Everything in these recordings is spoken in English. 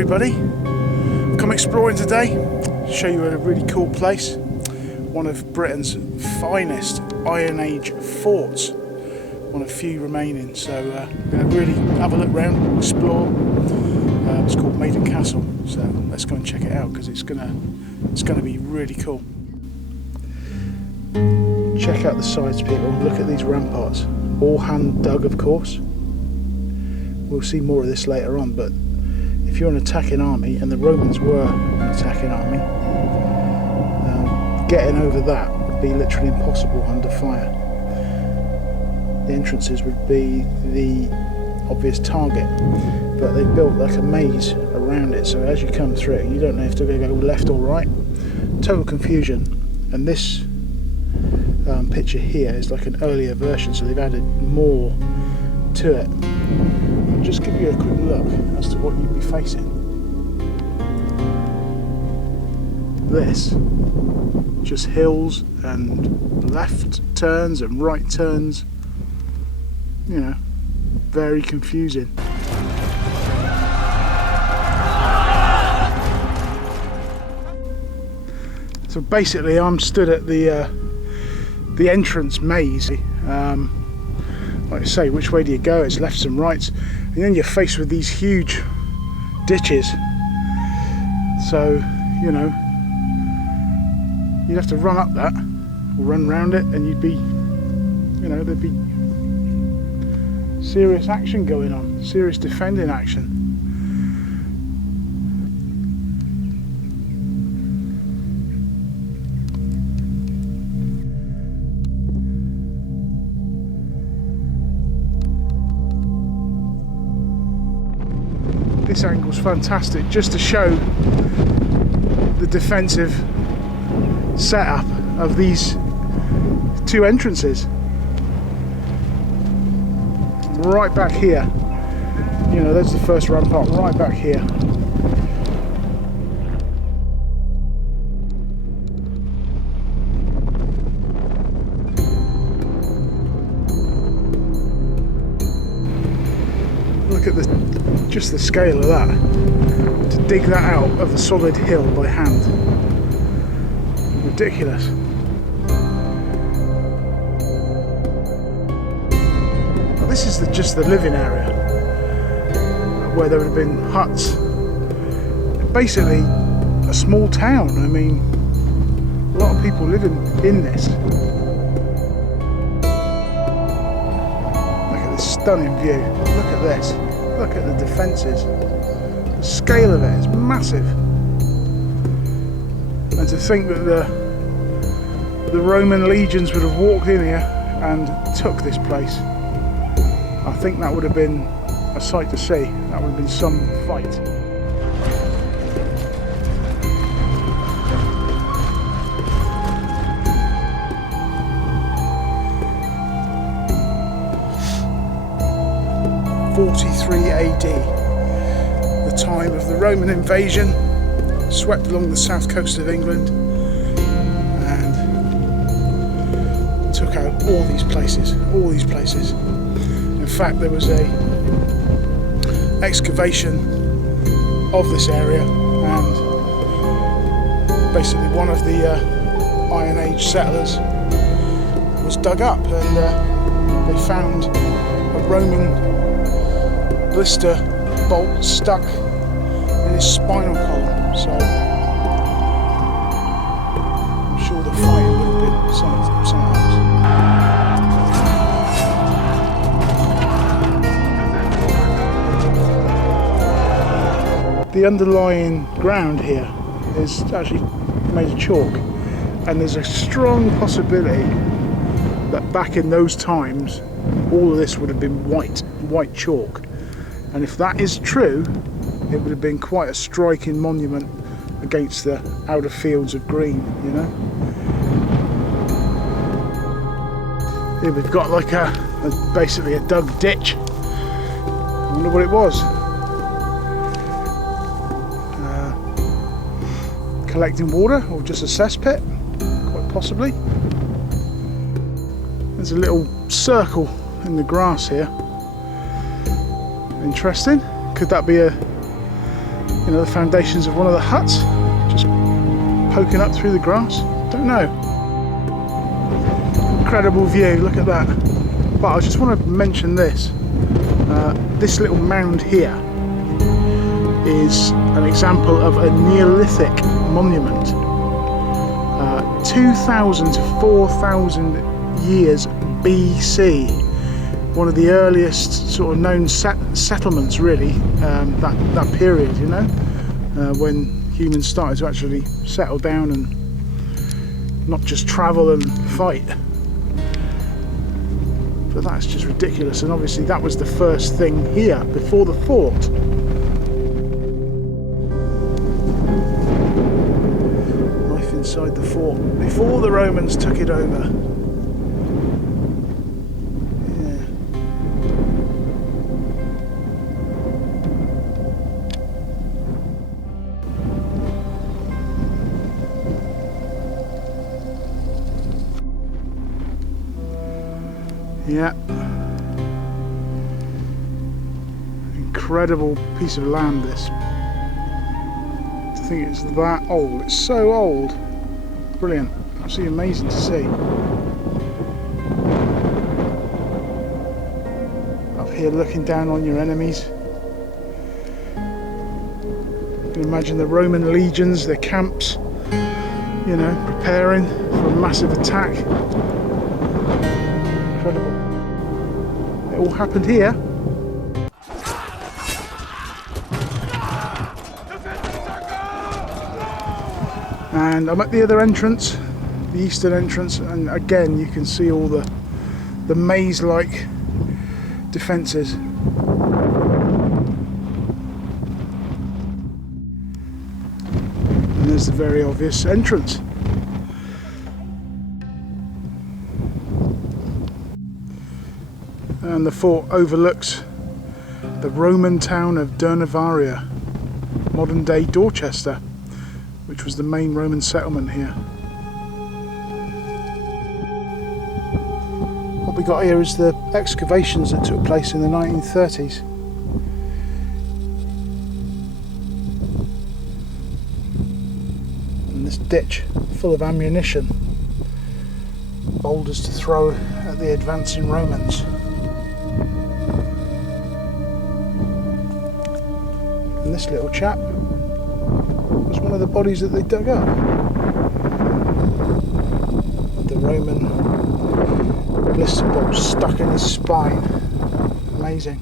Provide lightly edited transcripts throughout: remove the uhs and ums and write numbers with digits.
everybody, come exploring today, show you a really cool place, one of Britain's finest Iron Age forts, one of few remaining, so we're going to really have a look around, explore. It's called Maiden Castle, so let's go and check it out because it's gonna be really cool. Check out the sides, people, look at these ramparts, all hand dug of course. We'll see more of this later on, but if you're an attacking army, and the Romans were an attacking army, getting over that would be literally impossible under fire. The entrances would be the obvious target, but they built like a maze around it, so as you come through you don't know if to go left or right. Total confusion. And this picture here is like an earlier version, so they've added more to it. I'll just give you a quick look as to what you'd be facing. This, just hills and left turns and right turns, you know, very confusing. So basically I'm stood at the entrance maze. Like I say, which way do you go? It's lefts and rights, and then you're faced with these huge ditches, so you know you'd have to run up that or run round it, and you'd be, you know, there'd be serious action going on, serious defending action. This angle's fantastic, just to show the defensive setup of these two entrances. Right back here, you know, there's the first rampart right back here. Look at just the scale of that, to dig that out of the solid hill by hand. Ridiculous. Now this is just the living area, where there would have been huts. Basically a small town. I mean, a lot of people living in this. Look at this stunning view. Look at this. Look at the defences. The scale of it is massive. And to think that the Roman legions would have walked in here and took this place, I think that would have been a sight to see. That would have been some fight. '43 AD, the time of the Roman invasion, swept along the south coast of England and took out all these places. In fact, there was a excavation of this area, and basically one of the Iron Age settlers was dug up, and they found a Roman blister bolt stuck in his spinal column, so I'm sure the fighting would have been something else. The underlying ground here is actually made of chalk, and there's a strong possibility that back in those times all of this would have been white chalk. And if that is true, it would have been quite a striking monument against the outer fields of green, you know. Here we've got like basically a dug ditch. I wonder what it was. Collecting water, or just a cesspit, quite possibly. There's a little circle in the grass here. Interesting. Could that be a you know, the foundations of one of the huts, just poking up through the grass. Don't know. Incredible view, look at that. But I just want to mention this. This little mound here is an example of a Neolithic monument. 2,000 to 4,000 years BC. One of the earliest sort of known settlements, really, that period, you know, when humans started to actually settle down and not just travel and fight. But that's just ridiculous, and obviously that was the first thing here before the fort. Life inside the fort before the Romans took it over. Yeah, incredible piece of land this. I think it's that old, it's so old. Brilliant, absolutely amazing to see. Up here looking down on your enemies. You can imagine the Roman legions, their camps, you know, preparing for a massive attack. Incredible. It all happened here. And I'm at the other entrance, the eastern entrance, and again you can see all the maze-like defences. And there's the very obvious entrance. And the fort overlooks the Roman town of Durnovaria, modern day Dorchester, which was the main Roman settlement here. What we got here is the excavations that took place in the 1930s. And this ditch full of ammunition, boulders to throw at the advancing Romans. And this little chap was one of the bodies that they dug up. The Roman blister bolt stuck in his spine. Amazing.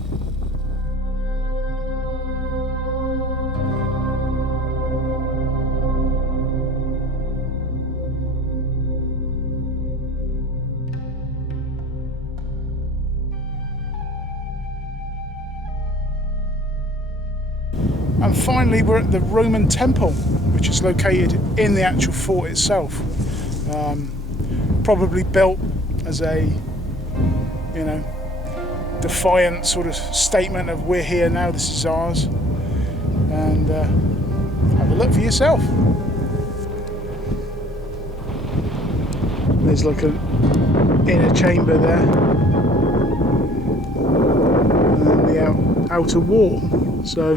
And finally we're at the Roman temple, which is located in the actual fort itself. Probably built as a, you know, defiant sort of statement of we're here now, this is ours. And have a look for yourself. There's like an inner chamber there. And the outer wall. So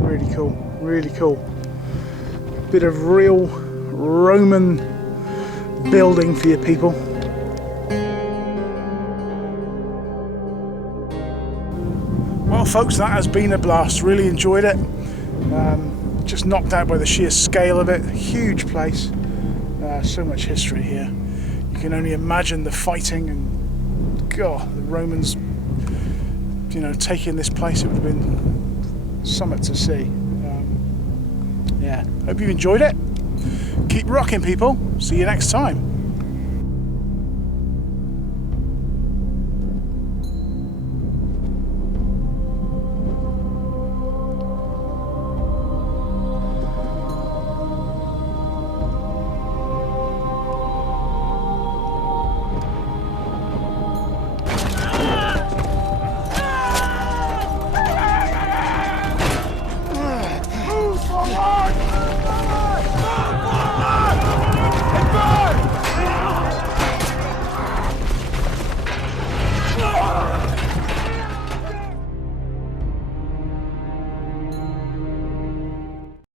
really cool, really cool. Bit of real Roman building for your people. Well folks, that has been a blast, really enjoyed it. Just knocked out by the sheer scale of it. Huge place, so much history here. You can only imagine the fighting and God, the Romans, you know, taking this place. It would have been something to see. Yeah, hope you enjoyed it. Keep rocking, people. See you next time.